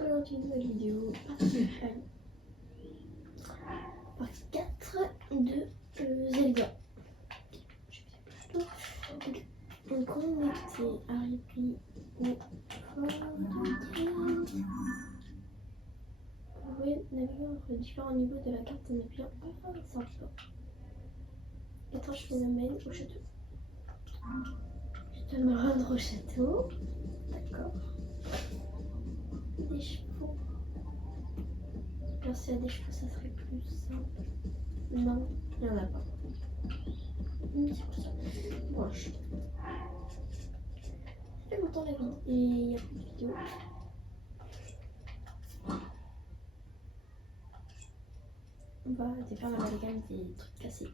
Aujourd'hui, une nouvelle vidéo partie 4 de Zelda. Donc on était arrivé au fort de Diane. Vous pouvez naviguer entre différents niveaux de la carte en appuyant sur le port. L'étrange phénomène au château. Je dois me rendre au château. D'accord. Des chevaux. Alors s'il y a des chevaux, ça serait plus simple. Non, il n'y en a pas. C'est pour ça. Bon, ça fait longtemps la vie et il n'y a plus de vidéo. On va défaire la gamme des trucs cassés.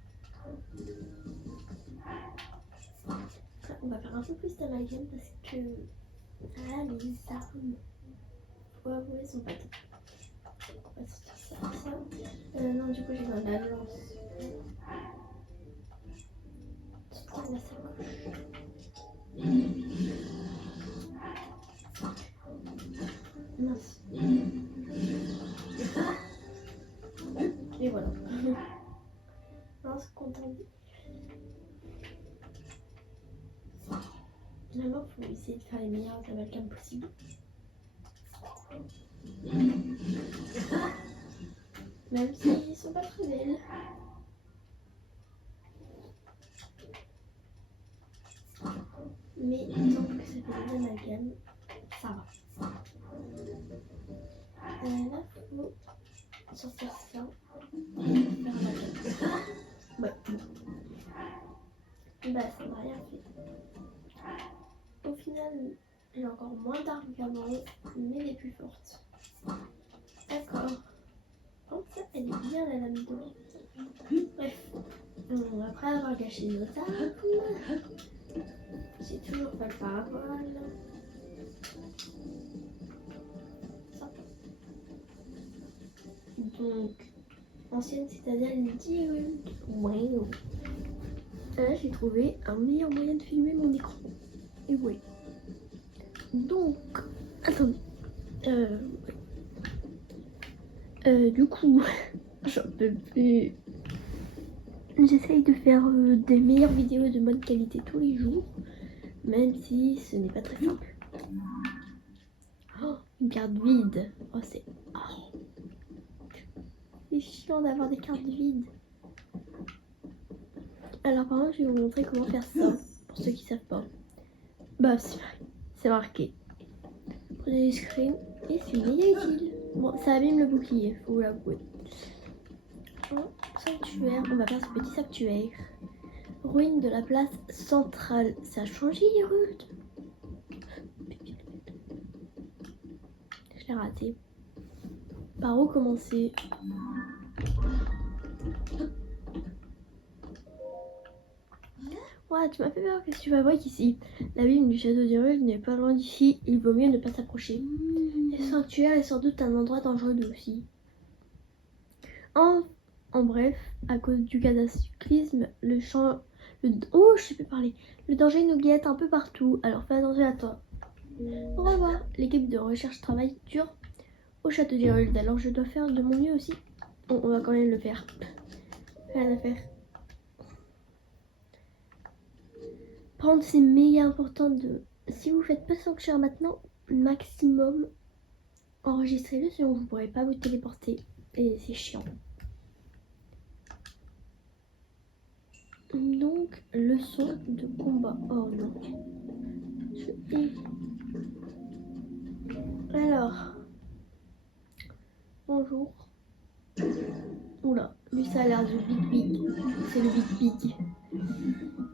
On va faire un peu plus d'amalgame parce que les armes, faut avouer, sont pas top. On va sortir ça. Non, du coup, j'ai besoin de la lance. Sortir la sacoche. Mince. Et voilà. Mince, content. Maintenant, il faut essayer de faire les meilleurs amalgames possibles. Même s'ils sont pas très belles. Mais tant que ça fait des amalgames, ça va. Là, il faut sortir ça. Faire un amalgame. Ouais. Bah, ça n'a rien fait. Au final, j'ai encore moins d'armes qu'avant, mais les plus fortes. D'accord. Comme ça, elle est bien la lame de. Bref. Après avoir gâché nos armes, j'ai toujours pas le parabole. Ça. Donc, ancienne citadelle d'Hyrule. Wow. Là, j'ai trouvé un meilleur moyen de filmer mon écran. Et ouais. Donc, attendez. Du coup, j'en peux plus. J'essaye de faire des meilleures vidéos de bonne qualité tous les jours, même si ce n'est pas très simple. Oh, une carte vide. Oh, c'est chiant d'avoir des cartes vides. Alors, par contre, je vais vous montrer comment faire ça, pour ceux qui savent pas. Bah, c'est marqué. Prenez les screens et c'est méga utile. Bon, ça abîme le bouclier, faut vous l'avouer. Sanctuaire, on va faire ce petit sanctuaire. Ruine de la place centrale. Ça a changé, Hyrule. Je l'ai raté. Par où commencer? Ouais, tu m'as fait peur. Qu'est-ce que tu vas voir qu'ici l'abîme du château d'Hyrule n'est pas loin d'ici. Il vaut mieux ne pas s'approcher. Le sanctuaire est sans doute un endroit dangereux aussi. En bref, à cause du cataclysme, oh, je sais plus parler. Le danger nous guette un peu partout, alors fais attention à toi. Au revoir. L'équipe de recherche travaille dur au château d'Hyrule, alors je dois faire de mon mieux aussi. Bon, on va quand même le faire. Rien à faire. Par contre, c'est méga important de... Si vous faites pas sanctuaire maintenant, maximum, enregistrez-le, sinon vous pourrez pas vous téléporter. Et c'est chiant. Donc, leçon de combat. Oh non. Alors. Bonjour. Oula, lui ça a l'air du Big Big. C'est le Big Big.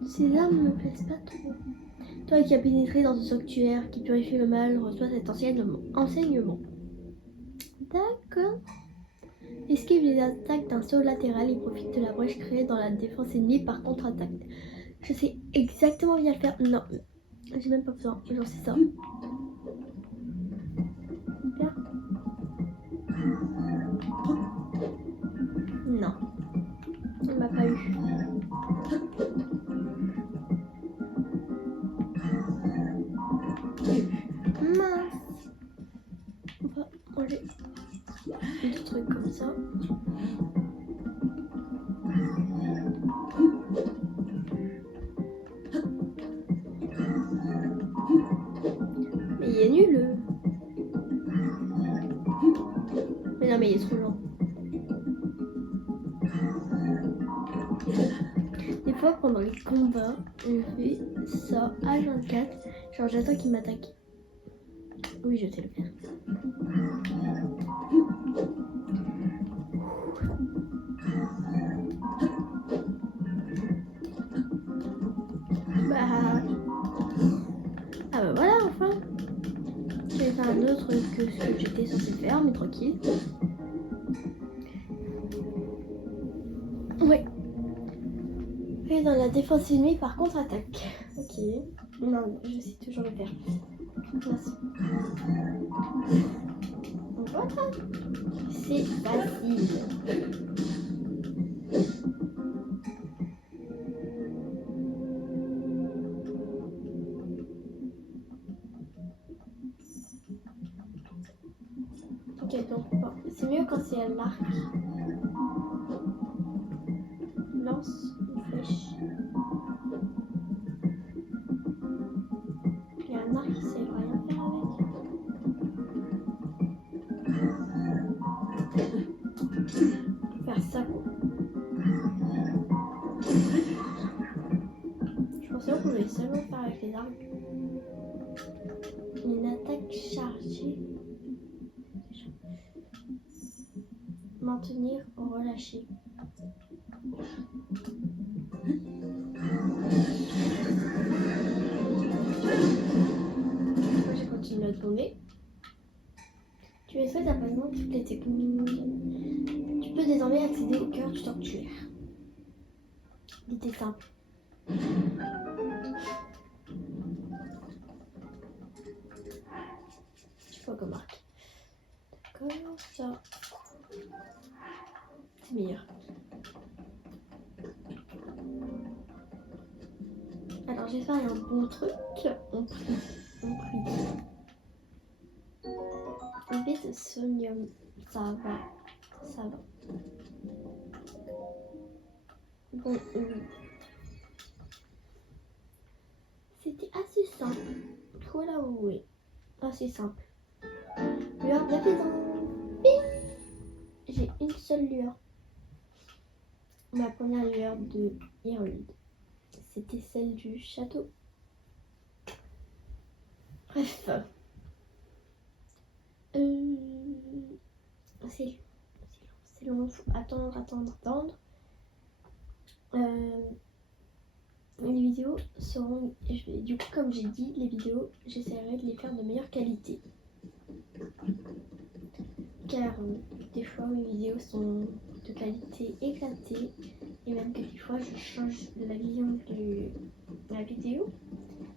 Ces armes ne me plaisent pas trop. Toi qui as pénétré dans ce sanctuaire qui purifie le mal, reçois cet enseignement. D'accord. Esquive les attaques d'un saut latéral et profite de la brèche créée dans la défense ennemie par contre-attaque. Je sais exactement bien le faire. Non, j'ai même pas besoin. Genre c'est ça. Hyper. Non. Il m'a pas eu. Mince. Moi j'ai des trucs comme ça. Mais il est nul. Mais non mais il est trop lent. Des fois pendant les combats, on fait ça H24. Genre j'attends qu'il m'attaque. Oui, je sais le faire. Bah... Ah bah voilà, enfin. J'ai fait un autre que ce que j'étais censée faire, mais tranquille. Ouais. Et dans la défense ennemie, par contre-attaque. Ok. Non, je sais toujours le faire. Merci. Voilà. C'est facile. Ok, donc bon, c'est mieux quand c'est à l'arc. Lance une flèche. Il y a un arc, il sait rien faire avec. Faire ça quoi. Je pensais qu'on pouvait seulement faire avec les armes. Une attaque chargée. Maintenir relâché. Moi j'ai continué à tourner. Tu exploites à présent toutes les techniques. Tu peux désormais accéder au cœur du sanctuaire. L'idée simple. Je vois comme marque. D'accord, ça. C'est meilleur. Alors j'espère qu'il y a un bon truc. On prie. Épée de sonium. Ça va. Ça va. Bon, c'était assez simple. Faut l'avouer. Assez simple. Lueur d'apaisant. J'ai une seule lueur. Ma première lueur de Hyrule. C'était celle du château. Bref. C'est long. Faut attendre. Les vidéos seront... Du coup, comme j'ai dit, les vidéos, j'essaierai de les faire de meilleure qualité. Car des fois, mes vidéos sont de qualité éclatée. Et même que des fois, je change la vision de la vidéo.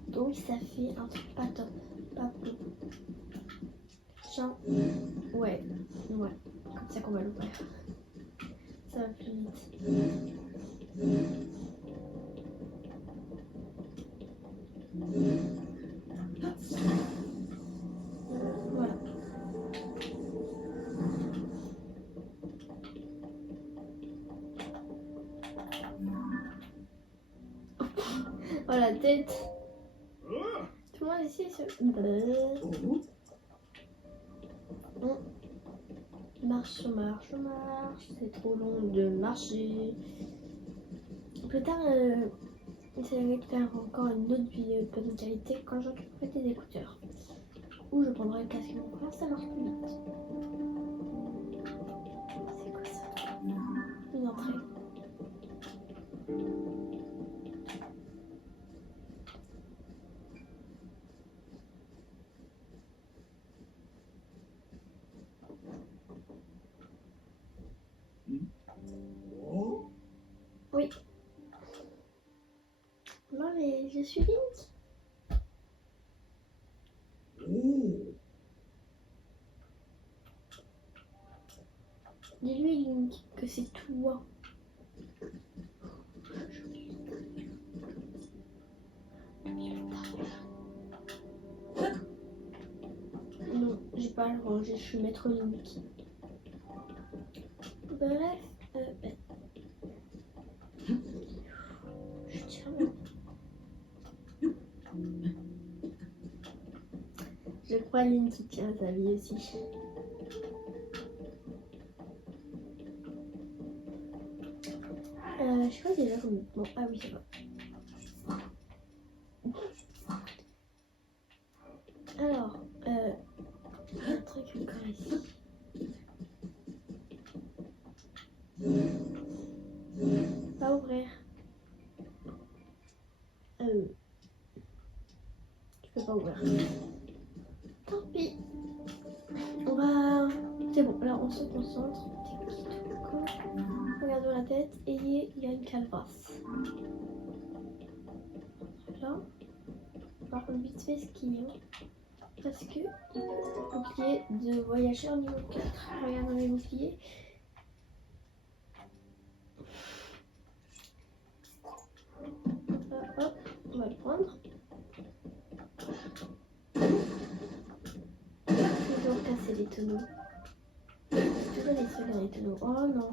Donc, ça fait un truc pas top. Pas beau. Genre, ouais. Comme ça qu'on va l'ouvrir. Ça va plus vite. Voilà. Oh la tête. Tout le monde ici se... Marche, c'est trop long de marcher. Plus tard, j'essaierai de faire encore une autre vidéo de bonne qualité quand j'occuperai des écouteurs. Ou je prendrai le casque et mon frère, ça marche plus vite. C'est quoi ça? Une entrée. Oui. Non mais je suis Link. Dis-lui Link que c'est toi. Non, j'ai pas pas le ranger, je suis maître Link. Bref, je tiens. Je crois Link qui tient sa vie aussi. Je crois déjà comme... Bon, ah oui, c'est bon. Alors, un truc encore ici. Pas ouvrir. Tu peux pas ouvrir. Tant pis. On va... C'est bon, là on se concentre. Regardons la tête et il y a une calebasse. Là. Par contre, vite fait skier. Parce que bouclier de voyageur niveau 4. Regardons les boucliers. Hop, on va le prendre. Toujours casser les tonneaux. Toujours les trucs dans les tonneaux. Oh non.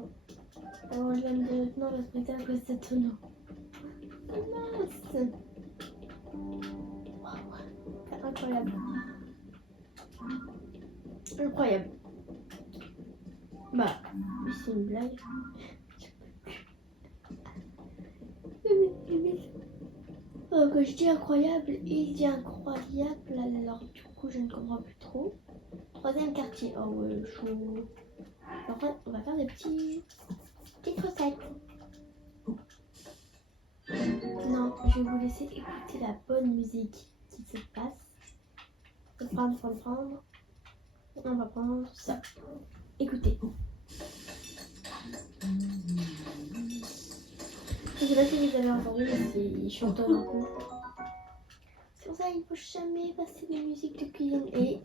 Alors le lieutenant va se prêter à cause de ce tonneau. Mince. Wow. Incroyable. Incroyable. Bah, c'est une blague. Quand je dis incroyable, il dit incroyable, alors du coup je ne comprends plus trop. Troisième quartier, oh ouais, chaud. Enfin, on va faire des petites recettes. Non, je vais vous laisser écouter la bonne musique qui se passe. Prendre. On va prendre ça. Écoutez. Je sais pas si vous avez entendu, mais il chantonne un peu. C'est pour ça qu'il ne faut jamais passer des musiques de cuisine. Et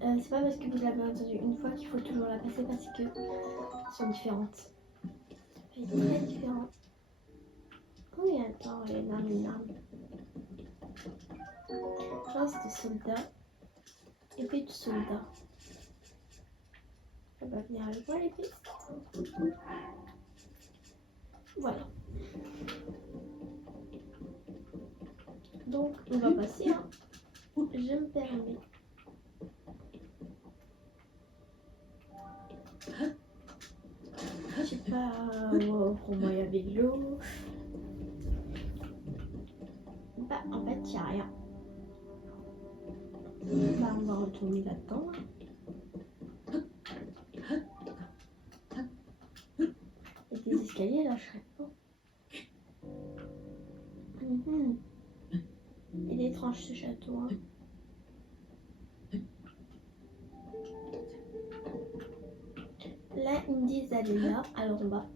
c'est pas parce que vous l'avez entendu une fois qu'il faut toujours la passer parce que elles sont différentes. Elles sont très différentes. Oui, attends, il y a une arme. Genre c'est de soldat. Épée de soldat. Ça va venir avec moi l'épée. Voilà. Donc on va passer. Hein. Je me permets. Je sais pas. Pour moi il y avait de l'eau. Bah en fait il n'y a rien. Bah on va retourner là-dedans. Il y a des escaliers là, je serais pas. Il est étrange ce château. Hein. Là, ils me disent d'aller là, alors on va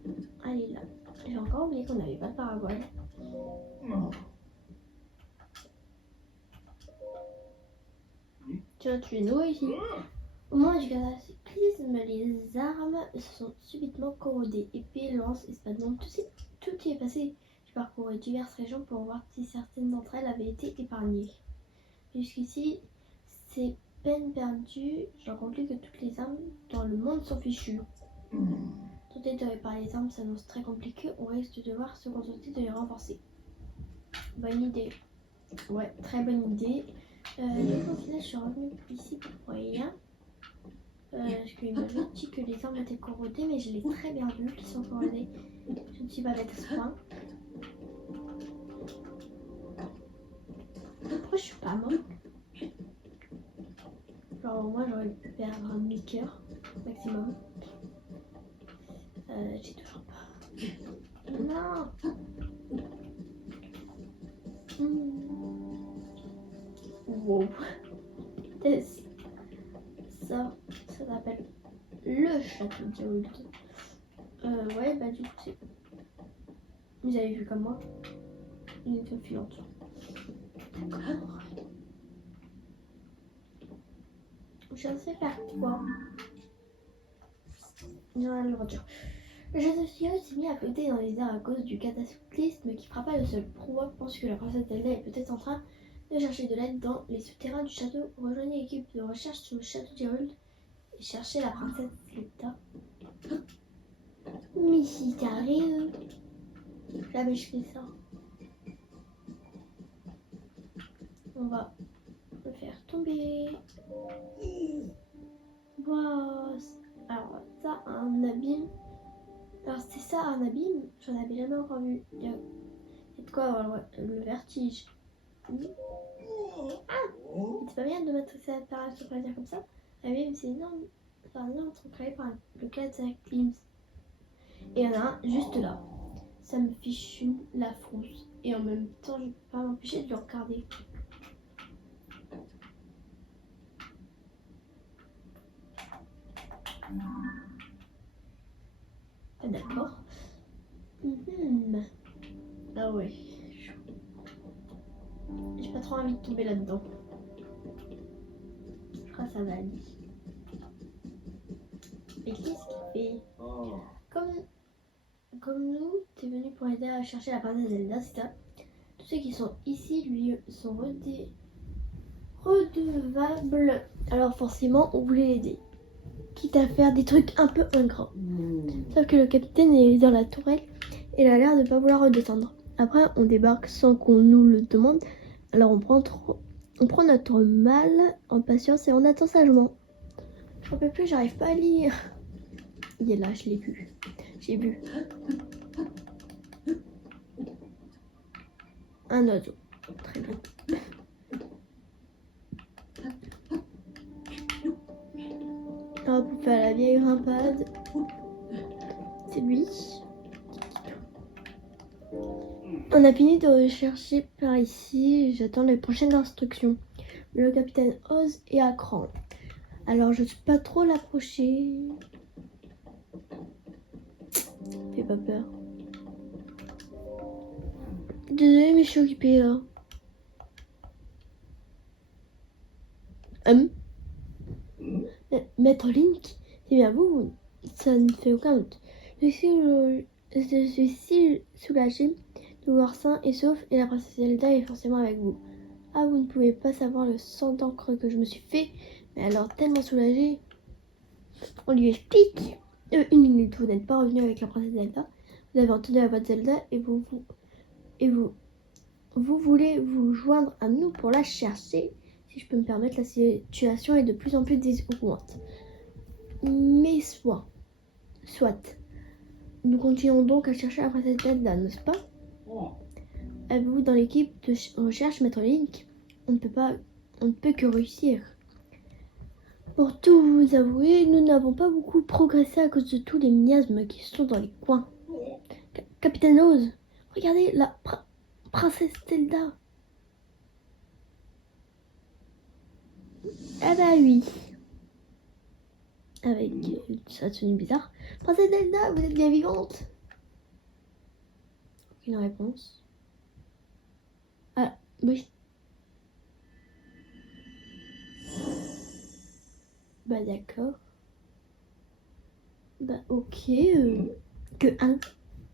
aller là. J'ai encore oublié qu'on n'avait pas de parabole. Tu vas tuer nous ici. Au moment du cataclysme, les armes se sont subitement corrodées. Épée, lance, espadon, tout y est passé. J'ai parcouru diverses régions pour voir si certaines d'entre elles avaient été épargnées. Jusqu'ici, c'est peine perdue. J'en conclus que toutes les armes dans le monde sont fichues. Tout détruit par les armes s'annonce très compliqué. On risque de devoir se contenter de les renforcer. Bonne idée. Ouais, très bonne idée. Donc au final, je suis revenue ici pour rien. Parce qu'il m'avait dit que les armes étaient corrodées, mais je l'ai très bien vu qu'ils sont corrodés. Je ne suis pas bête à ce point. Pourquoi je suis pas morte? Genre moi j'aurais pu perdre un demi-cœur maximum. J'ai toujours pas. Non. Wow. Ça s'appelle le château de Geralt. Ouais, bah du coup c'est... Vous avez vu comme moi une étoile filante. D'accord. Je sais faire quoi dans l'aventure. Le château de Geralt s'est mis à flotter dans les airs à cause du cataclysme qui frappa le sol. Prouva pense que la princesse Zelda est peut-être en train de chercher de l'aide dans les souterrains du château. Rejoignez l'équipe de recherche sur le château d'Hyrule et cherchez la princesse Zelda. Mais si t'arrives, jamais je fais ça. On va le faire tomber. Wow. Alors ça, un abîme. Alors c'est ça un abîme, j'en avais jamais encore vu. Il y a de quoi avoir le vertige. Ah, c'est pas bien de mettre ça par sur dire comme ça. L'abîme c'est énorme. C'est un énorme truc créé par le Cataclysme. Et il y en a un juste là. Ça me fiche la frousse. Et en même temps, je peux pas m'empêcher de le regarder. Ah, d'accord. Ah ouais. J'ai pas trop envie de tomber là-dedans. Je crois que ça va aller. Mais qu'est-ce qu'il fait? Comme nous, t'es venu pour aider à chercher la princesse Zelda, c'est ça? Tous ceux qui sont ici lui sont redevables. Alors forcément, on voulait l'aider. Quitte à faire des trucs un peu ingrats. Sauf que le capitaine est dans la tourelle et il a l'air de pas vouloir redescendre. Après, on débarque sans qu'on nous le demande. Alors on prend notre mal en patience et on attend sagement. J'en peux plus, j'arrive pas à lire. Il est là, je l'ai vu. J'ai vu. Un oiseau. Très bien. On va faire la vieille grimpade. C'est lui. On a fini de rechercher par ici. J'attends les prochaines instructions. Le capitaine Oz est à cran. Alors je ne suis pas trop l'approcher. Fais pas peur. Désolée mais je suis occupée là. Maître Link, c'est bien vous, ça ne fait aucun doute. Je suis si soulagée de vous voir sain et sauf et la princesse Zelda est forcément avec vous. Ah, vous ne pouvez pas savoir le sang d'encre que je me suis fait, mais alors tellement soulagée. On lui explique. Une minute, vous n'êtes pas revenu avec la princesse Zelda. Vous avez entendu la voix de Zelda et vous voulez vous joindre à nous pour la chercher. Si je peux me permettre, la situation est de plus en plus désouverte. Mais soit. Nous continuons donc à chercher la princesse Zelda, n'est-ce pas? Avez-vous dans l'équipe de recherche, Maître Link? On ne peut que réussir. Pour tout vous avouer, nous n'avons pas beaucoup progressé à cause de tous les miasmes qui sont dans les coins. Capitaine Oz, regardez la princesse Zelda. Ah bah oui. Avec sa tenue bizarre. Princesse Zelda, vous êtes bien vivante? Aucune réponse. Ah, oui. Bah d'accord. Bah ok.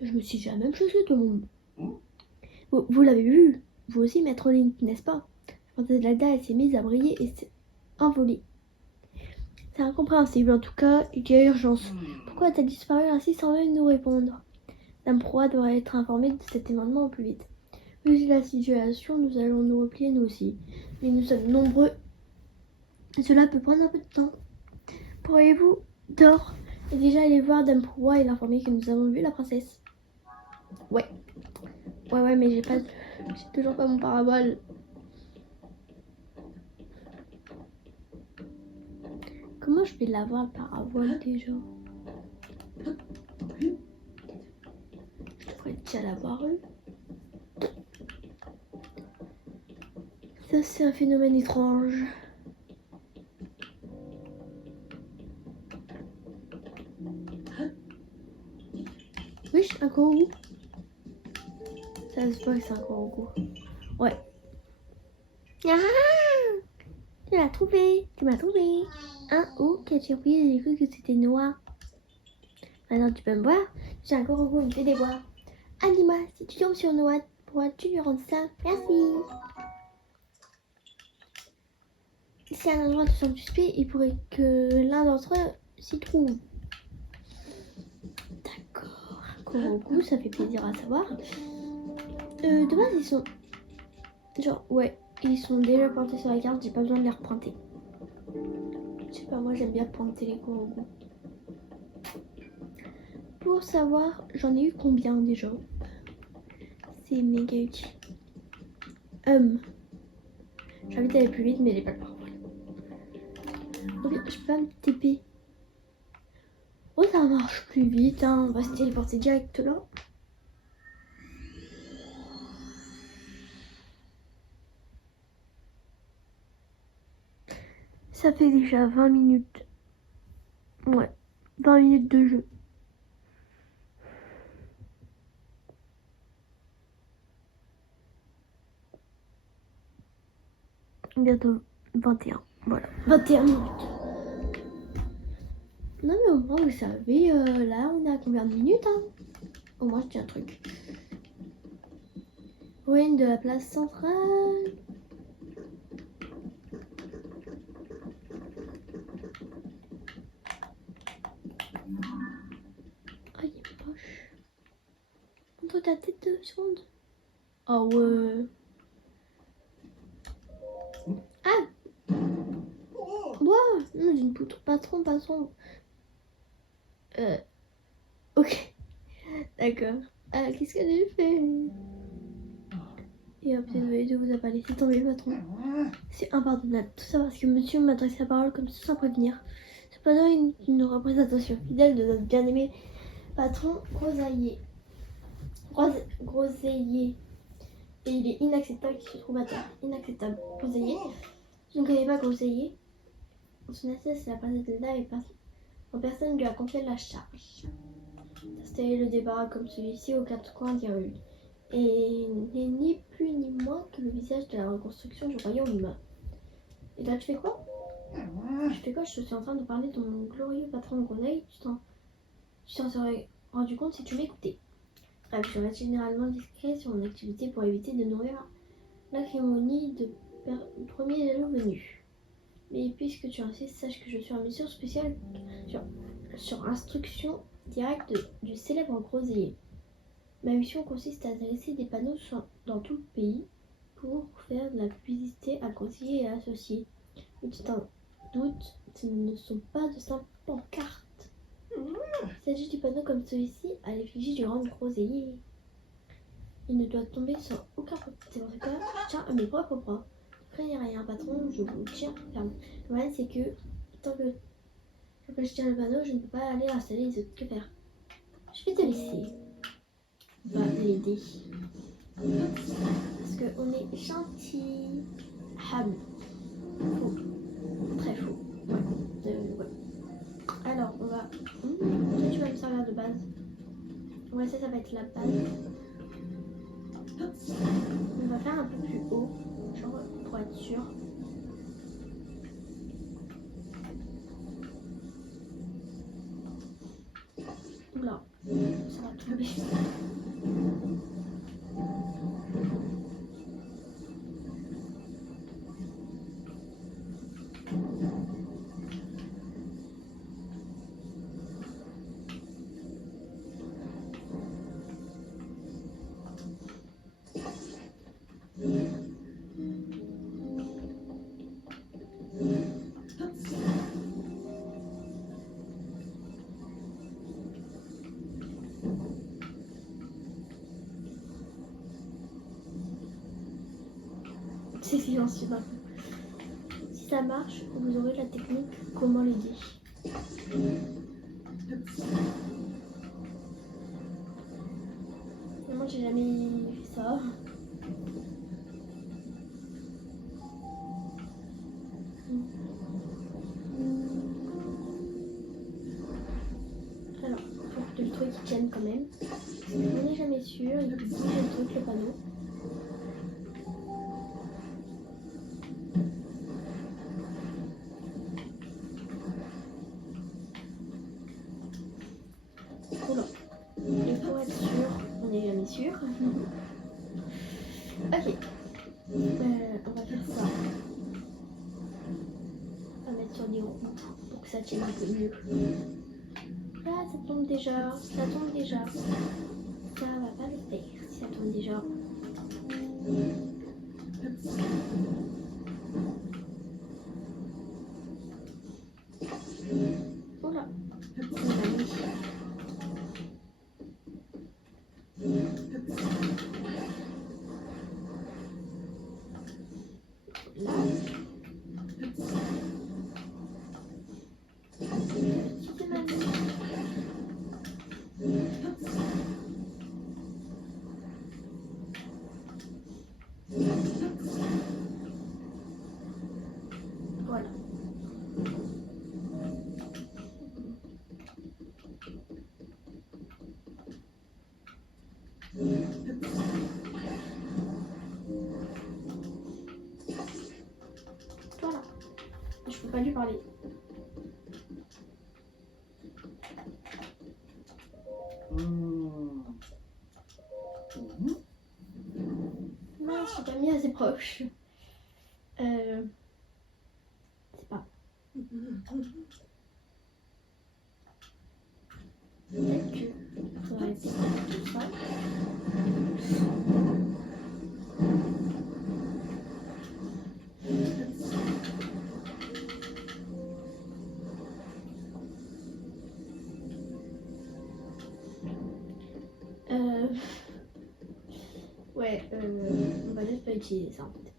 Je me suis dit la même chose que tout le monde. Vous l'avez vu, vous aussi, Maître Link, n'est-ce pas? Princesse Zelda, elle s'est mise à briller et s'est envolée. C'est incompréhensible, en tout cas, il y a urgence. Pourquoi a-t-elle disparu ainsi sans même nous répondre? Dame Proie devrait être informée de cet événement au plus vite. Vu la situation, nous allons nous replier nous aussi. Mais nous sommes nombreux. Cela peut prendre un peu de temps. Pourriez-vous, Dor, et déjà aller voir Dame Proie et l'informer que nous avons vu la princesse? Ouais, mais j'ai toujours pas mon parabole. Comment je vais l'avoir le parabole déjà? Je devrais déjà l'avoir eu. Ça c'est un phénomène étrange. Oui, un Korogu. Ça se voit que c'est un Korogu. Ouais. Ah, tu m'as trouvé. Hein? Oh, quelle surprise, j'ai cru que c'était noir. Maintenant tu peux me voir. J'ai un Korogu, il me fait des bois. Anima, si tu tombes sur Noah, pourras-tu lui rendre ça? Merci. si un endroit te semble suspect, il pourrait que l'un d'entre eux s'y trouve. D'accord. Koroku, ça fait plaisir à savoir. De base, ils sont... Genre, ouais, ils sont déjà pointés sur la carte, j'ai pas besoin de les repointer. Je sais pas, moi j'aime bien pointer les Koroku. Pour savoir, j'en ai eu combien déjà? C'est méga utile. J'ai envie d'aller plus vite, mais j'ai pas le temps. Ok, je peux pas me TP. Oh, ça marche plus vite, hein. On va se téléporter direct là. Ça fait déjà 20 minutes. Ouais, 20 minutes de jeu. Bientôt 21. Voilà, 21 minutes. Non mais au moins vous savez, là on est à combien de minutes hein? Au moins je dis un truc. Ruine de la place centrale. Ah il est moche. Montre ta tête 2 secondes. Ah ouais. Ah. Wow, non j'ai une poutre. Patron. Ok. D'accord. Qu'est-ce que j'ai fait? Et hop, désolé de vous avoir laissé tomber le patron. C'est impardonnable. Tout ça parce que monsieur m'adresse la parole comme ça sans prévenir. Cependant, il est une représentation fidèle de notre bien-aimé patron Groseillier. Groseillier. Et il est inacceptable qu'il se trouve à terre. Inacceptable. Groseillier. Je ne connais pas Groseillier. Son assise, c'est la princesse Zelda et personne lui a confié la charge d'installer le débarras comme celui-ci aux quatre coins d'Hyrule. Et n'est ni plus ni moins que le visage de la reconstruction du royaume humain. Et là, tu fais quoi? Je fais quoi? Je suis en train de parler de mon glorieux patron Groseille. Tu t'en serais rendu compte si tu m'écoutais. Bref, je reste généralement discret sur mon activité pour éviter de nourrir l'acrimonie de premier jaloux venu. Mais puisque tu insistes, sache que je suis en mission spéciale sur instruction directe du célèbre Groseillier. Ma mission consiste à dresser des panneaux dans tout le pays pour faire de la publicité à conseillers et associés. Mais tu t'en doutes, ce ne sont pas de simples pancartes. Il s'agit du panneau comme celui-ci à l'effigie du grand Groseillier. Il ne doit tomber sans aucun problème. C'est pour ça que je tiens à mes propres bras. Ne craignez rien, patron, je vous tiens ferme. Le problème, c'est que tant que je tiens le panneau, je ne peux pas aller installer les autres. Que faire? Je vais te laisser. Va l'aider. Parce qu'on est gentil. Ham. Faux. Très faux. Ouais. Alors, on va... Toi, tu vas me servir de base. Ouais, ça va être la base. On va faire un peu plus haut, genre pour être sûr. Oula, ça va tomber. C'est silencieux d'un coup. Si ça marche, vous aurez la technique comment l'aider. Moi j'ai jamais fait ça. Alors, il faut que le truc tienne quand même. On n'est jamais sûr, il faut bouger le truc, le panneau. Oula. Et pour être sûr, on n'est jamais sûr. Ok. On va faire ça. que ça tienne un peu mieux. Ah, ça tombe déjà, ça tombe déjà. Ça va pas le faire si ça tombe déjà. Voilà. Voilà. Voilà. Je peux pas lui parler. Non, je suis pas mis assez proche. C'est pas. Peut-être que faudrait peut-être tout ça. Ouais, on va juste pas utiliser ça en fait.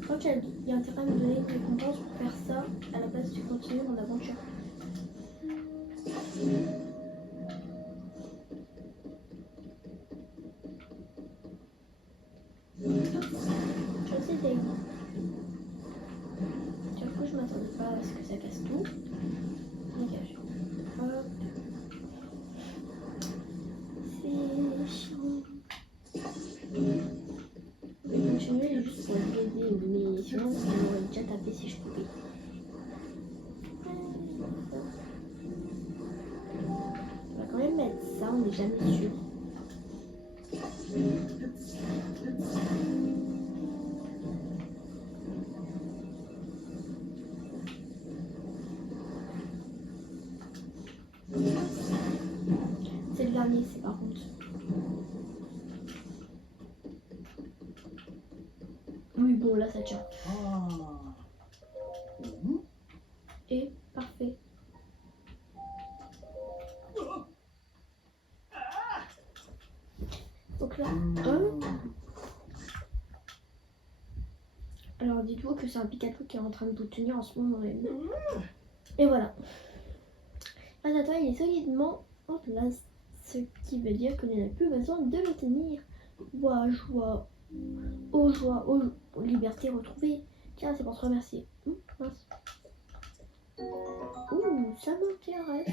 Je crois qu'il y a intérêt à me donner une récompense pour faire ça à la place de continuer mon aventure. Je sais des... Du coup, je m'attendais pas à ce que ça casse tout. Dégage. Hop. C'est chiant. Je vais continuer juste pour l'aider, mais sinon, ça m'aurait déjà tapé si je pouvais. On va quand même mettre ça, on n'est jamais sûr. C'est le dernier, c'est par contre. Oui, bon, là, ça tient. Et parfait. Donc là, alors dites-vous que c'est un Pikachu qui est en train de vous tenir en ce moment même. Et voilà. Face à toi, il est solidement en place. Ce qui veut dire que nous n'avons plus besoin de le tenir. Ouah, joie. Oh joie, oh liberté retrouvée. Tiens, c'est pour te remercier. Mince. Ouh, ça m'intéresse.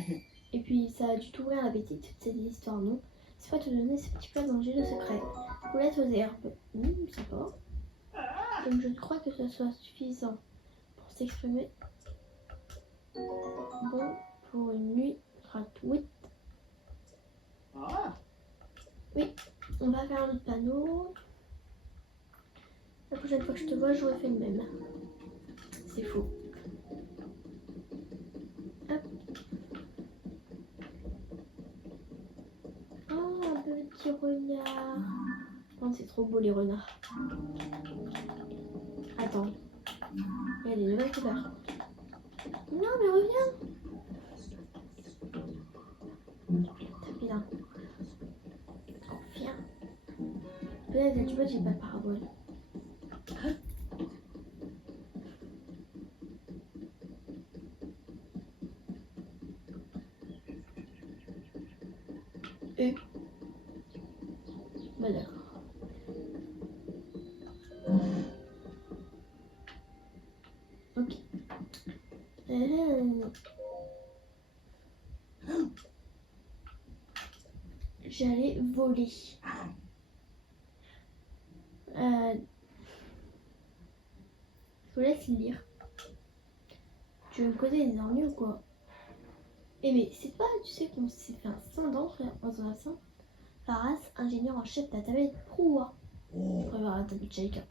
Et puis ça a dû t'ouvrir l'appétit, toutes ces histoires, non? C'est pas te donner ce petit plat à manger de secret. Roulette aux herbes. Sympa. Donc je crois que ce soit suffisant pour s'exprimer. Bon, pour une nuit gratuite. Oui, on va faire un autre panneau. La prochaine fois que je te vois, j'aurais fait le même. C'est faux. Hop. Oh, un petit renard. Oh, c'est trop beau les renards. Attends. Il y a des nouvelles couleurs. Non, mais reviens. T'as bien. Viens. Peut-être, tu vois, j'ai pas de parabole. Bah d'accord. Ok. j'allais voler. Je vous laisse lire. Tu veux me causer des ennuis ou quoi? Eh mais c'est pas, tu sais qu'on s'est fait un scandale dans un instant. Faras, ingénieur en chef de la tablette Proa. Je préfère la tablette Shaker.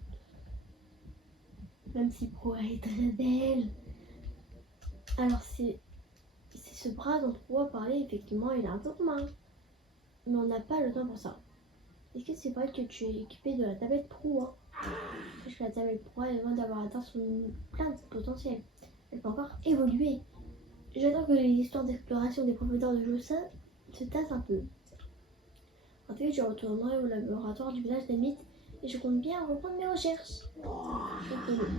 Même si Proa est très belle. Alors c'est ce bras dont Proa parlait, effectivement, il a un peu commun. Mais on n'a pas le temps pour ça. Est-ce que c'est vrai que tu es équipé de la tablette Proa? Parce que la tablette Proa est loin d'avoir atteint son plein potentiel. Elle peut encore évoluer. J'attends que les histoires d'exploration des profondeurs de Jossa se tassent un peu. Ensuite, je retournerai au laboratoire du village des mythes et je compte bien reprendre mes recherches.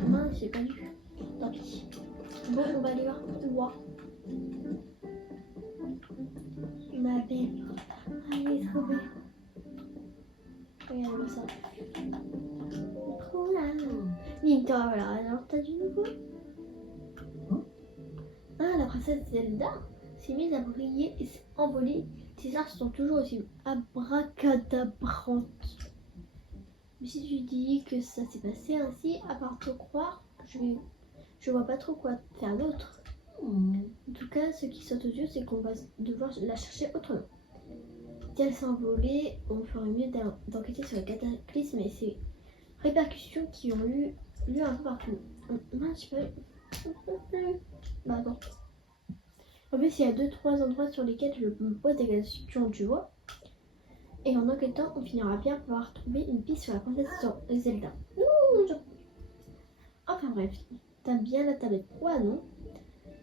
Mince, j'ai pas lu. Tant pis. Bon, on va aller voir Proa. Ma belle. Allez, trop belle. Regarde-moi ça. Trop là. Victor, voilà. Alors, t'as du nouveau? Ah, la princesse Zelda s'est mise à briller et s'est envolée. Ses arts sont toujours aussi abracadabrantes. Mais si tu dis que ça s'est passé ainsi, à part te croire, je vois pas trop quoi faire d'autre. En tout cas, ce qui saute aux yeux, c'est qu'on va devoir la chercher autrement. Si elle s'est envolée, on ferait mieux d'enquêter sur le cataclysme et ses répercussions qui ont eu lieu un peu partout. Mince, je peux... Bah non. En plus, il y a 2-3 endroits sur lesquels je me pose des questions, tu vois. Et en enquêtant, on finira bien par trouver une piste sur la princesse Zelda. Enfin bref, t'as bien la tablette Proa, non?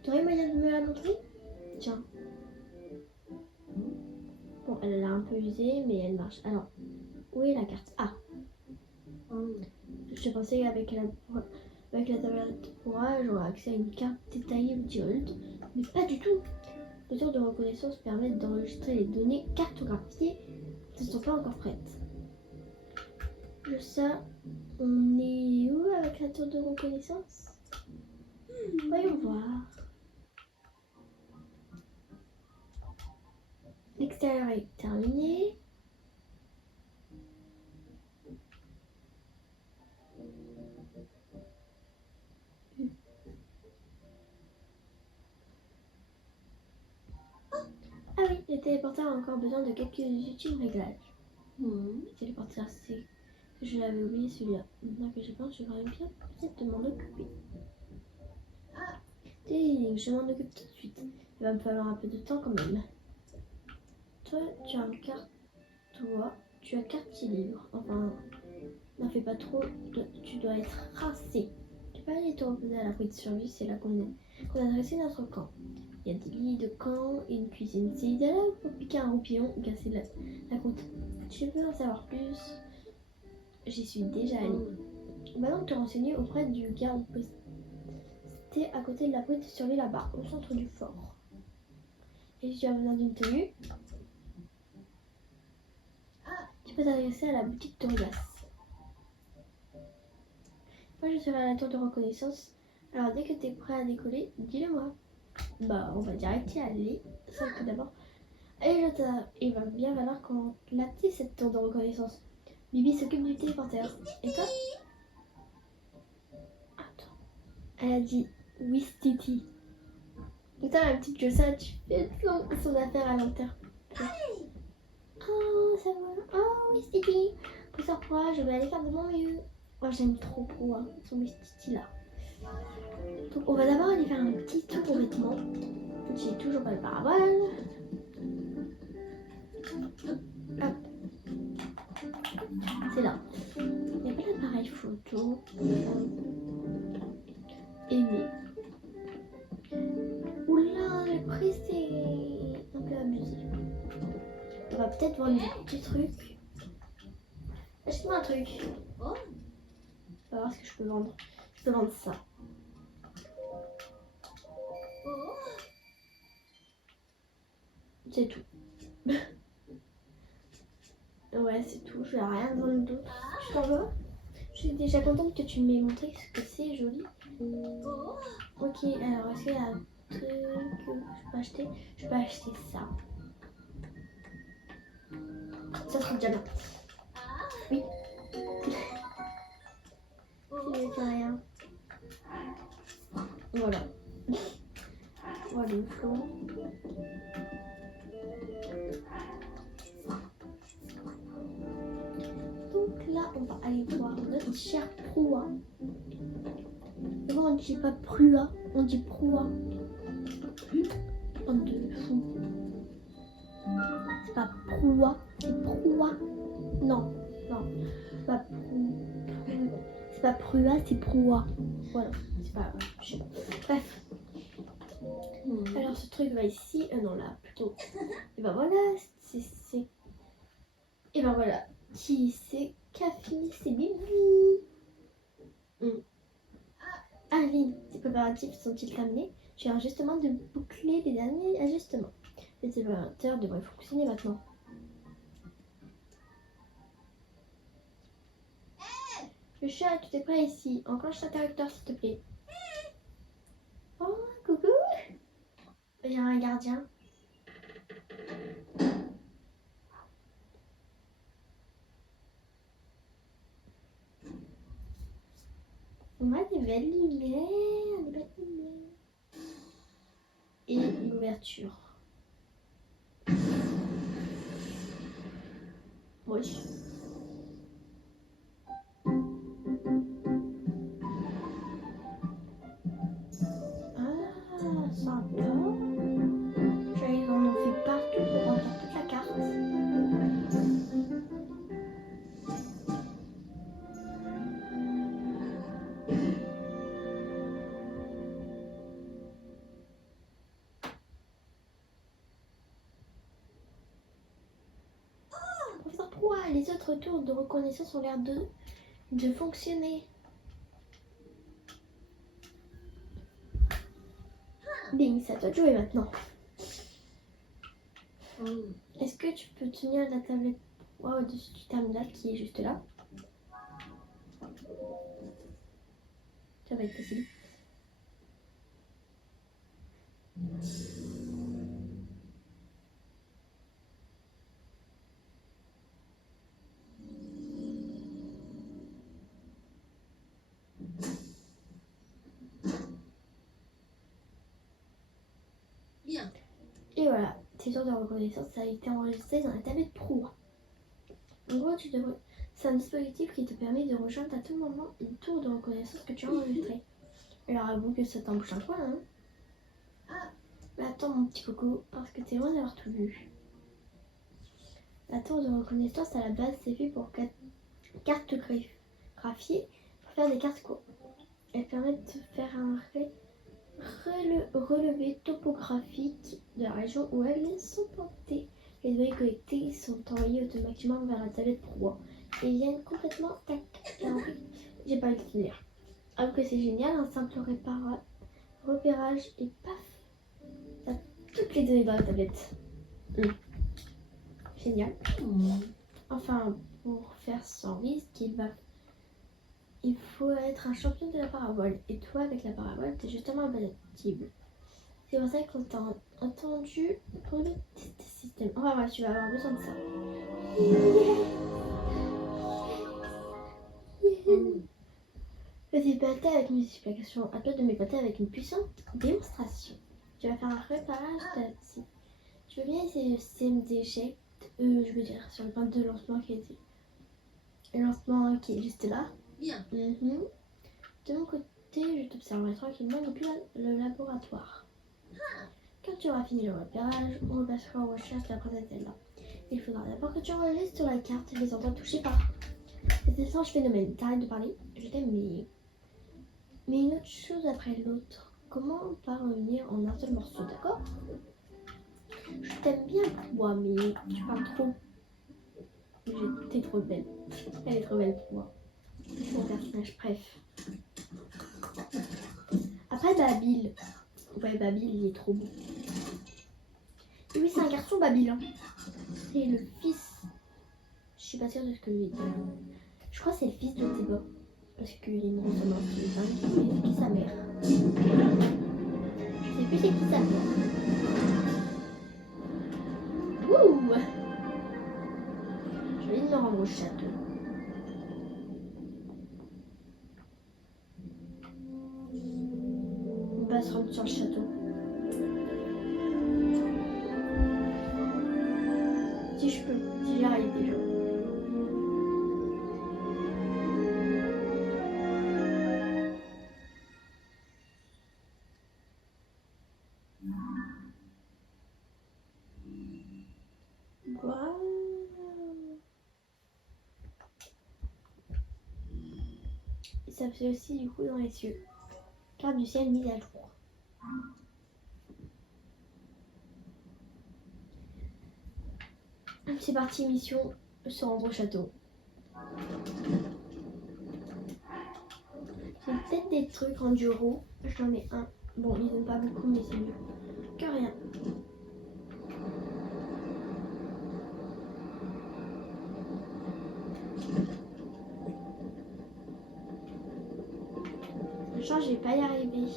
T'aurais moyen de me la montrer? Tiens. Bon, elle a un peu usée, mais elle marche. Alors, où est la carte? Ah. Je pensais qu'avec la tablette Proa, j'aurais accès à une carte détaillée multi-hold, mais pas du tout. Les tours de reconnaissance permettent d'enregistrer les données cartographiées qui ne sont pas encore prêtes. Je sais, on est où avec la tour de reconnaissance? Voyons voir. L'extérieur est terminé. Ah oui, le téléporteur a encore besoin de quelques utiles réglages. Le téléporteur, c'est que je l'avais oublié celui-là. Maintenant que j'y pense, je vais bien peut-être de m'en occuper. Je m'en occupe tout de suite. Il va me falloir un peu de temps quand même. Toi, tu as une carte. Toi, tu as carte libre. Enfin, n'en fais pas trop. Tu dois être rincé. Tu peux aller te reposer à l'abri de survie. C'est là qu'on a dressé notre camp. Il y a des lits de camp et une cuisine. C'est idéal pour piquer un roupillon ou casser la croûte. Tu veux en savoir plus? J'y suis déjà allée. Va donc te renseigner auprès du garde posté à côté de l'abri de survie là-bas, au centre du fort. Et si tu as besoin d'une tenue, tu peux t'adresser à la boutique Torias. Moi, je serai à la tour de reconnaissance. Alors, dès que tu es prêt à décoller, dis-le moi. Bah, on va direct y aller. Sauf que d'abord, il va bien falloir qu'on l'active cette tour de reconnaissance. Bibi s'occupe du téléporteur. Et toi? Attends. Elle a dit oui, Titi. Putain, la petite Jossa, tu fais son affaire à l'intérieur. Oh, ça va. Oh, oui, Titi. Pour ça, je vais aller faire de mon mieux. Oh, j'aime trop hein, son Titi là. Donc, on va d'abord aller faire un petit tour aux vêtements. J'ai toujours pas le parabole. Hop. C'est là. Il n'y a pas l'appareil photo. Aimé. Oula, le prix c'est un peu abusé. On va peut-être vendre des petits trucs. Achète-moi un truc. Oh. On va voir ce que je peux vendre. Je peux vendre ça. C'est tout. Ouais, c'est tout. Je vais rien vendre d'autre. Je t'en veux. Je suis déjà contente que tu m'aies montré ce que c'est joli. Ok, alors est-ce qu'il y a un truc que je peux acheter? Je peux acheter ça. Ça sera déjà bien. Oui. Il fait rien. Voilà. Voilà le flanc. Donc là, on va aller voir notre cher proie. Bon, on ne dit pas prua, on dit proie. Bande de fou. C'est pas proie, c'est proie. Non, non. C'est pas c'est pas prua, c'est proie. Voilà, c'est pas grave. Bref. Alors ce truc va ici, non là plutôt. Et ben voilà, c'est. Et ben voilà, qui c'est qu'a fini ses bibis. Aline, tes préparatifs sont-ils terminés? Tu viens justement de boucler les derniers ajustements. Les évaluateurs devraient fonctionner maintenant. Le chat, tout est prêt ici. Enclenche l'interrupteur s'il te plaît. Oh, coucou. Il y a un gardien. On a des belles lumières, des belles lumières. Et l'ouverture. Oui. Ah, sympa. Ils en ont fait partout pour remplir toute la carte. Professeur Proie, les autres tours de reconnaissance ont l'air de fonctionner. Bing, c'est à toi de jouer maintenant. Est-ce que tu peux tenir la tablette au-dessus du terminal qui est juste là? Ça va être facile. Bien. Et voilà, tes tours de reconnaissance, ça a été enregistré dans la tablette Proie. En gros, c'est un dispositif qui te permet de rejoindre à tout moment une tour de reconnaissance que tu as enregistrée. Alors avoue que ça t'embouche un coin, hein. Mais attends mon petit coco, parce que t'es loin d'avoir tout vu. La tour de reconnaissance à la base c'est fait pour cartes graphiées pour faire des cartes courtes. Elles permettent de faire un relevé topographique de la région où elles sont plantées. Les données collectées sont envoyées automatiquement vers la tablette Proie et viennent complètement j'ai pas eu le lire. Alors que c'est génial, un simple repérage et paf, t'as toutes les données dans la tablette. Génial. Enfin, pour faire sans risque, il faut être un champion de la parabole. Et toi, avec la parabole, t'es justement imbattable. C'est pour ça qu'on t'a entendu pour le test système. Enfin bref, tu vas avoir besoin de ça. Petit pâté avec mes explications. À toi de m'épater avec une puissante démonstration. Tu vas faire un réparage si tu veux bien essayer le système d'échec. Je veux dire, sur le point de lancement qui est juste là. Bien. De mon côté, je t'observerai tranquillement depuis le laboratoire. Quand tu auras fini le repérage, on repassera aux recherches de la princesse Zelda. Il faudra d'abord que tu enregistres sur la carte les endroits touchés par cet étrange phénomène. T'arrêtes de parler, je t'aime, mais une autre chose après l'autre. Comment pas revenir en un seul morceau, d'accord? Je t'aime bien, moi, mais tu parles trop. T'es trop belle. Elle est trop belle pour moi. Mon personnage, bref. Après, Babil. Ouais, Babil, il est trop beau. Et oui, c'est un garçon, Babil. Hein. C'est le fils. Je suis pas sûre de ce que je vais dire. Je crois que c'est le fils de Théba. Parce qu'il est une ressemblance de femme qui est sa mère. Je sais plus c'est qui sa mère. Wouh! au château. On va se rendre sur le château. Si je peux, si j'y arrive déjà. Waouh. Et ça fait aussi du coup dans les cieux. Carte du ciel mise à jour. C'est parti, mission se rendre au château. J'ai peut-être des trucs en enduro. J'en ai un. Bon, ils donnent pas beaucoup, mais c'est mieux que rien. Franchement, je vais pas y arriver.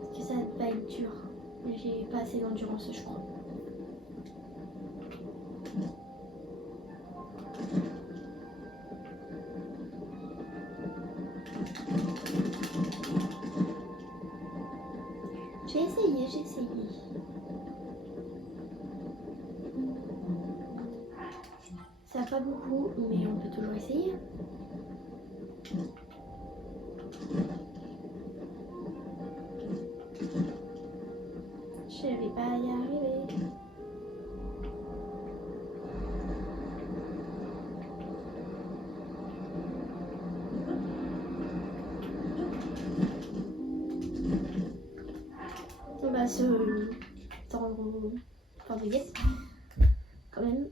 Parce que ça va être dur. J'ai pas assez d'endurance, je crois. J'ai essayé. Ça va pas beaucoup, mais on peut toujours essayer. Je vais pas y arriver. On va se tendre yes, quand même.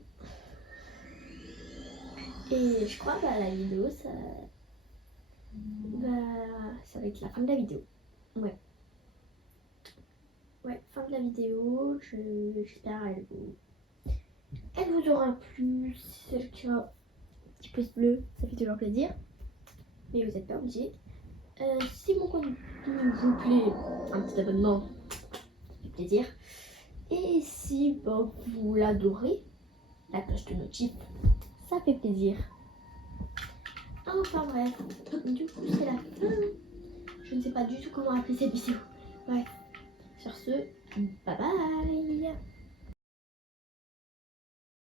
Et je crois la vidéo ça va être la fin de la vidéo. Ouais, fin de la vidéo. J'espère elle vous aura plu. Si c'est le cas, petit pouce bleu, ça fait toujours plaisir. Mais vous n'êtes pas obligés. Si mon contenu vous plaît, un petit abonnement, ça fait plaisir. Et si vous l'adorez, la cloche de notif, ça fait plaisir. Enfin bref, du coup c'est la fin. Je ne sais pas du tout comment appeler cette vidéo. Bref, sur ce, bye bye.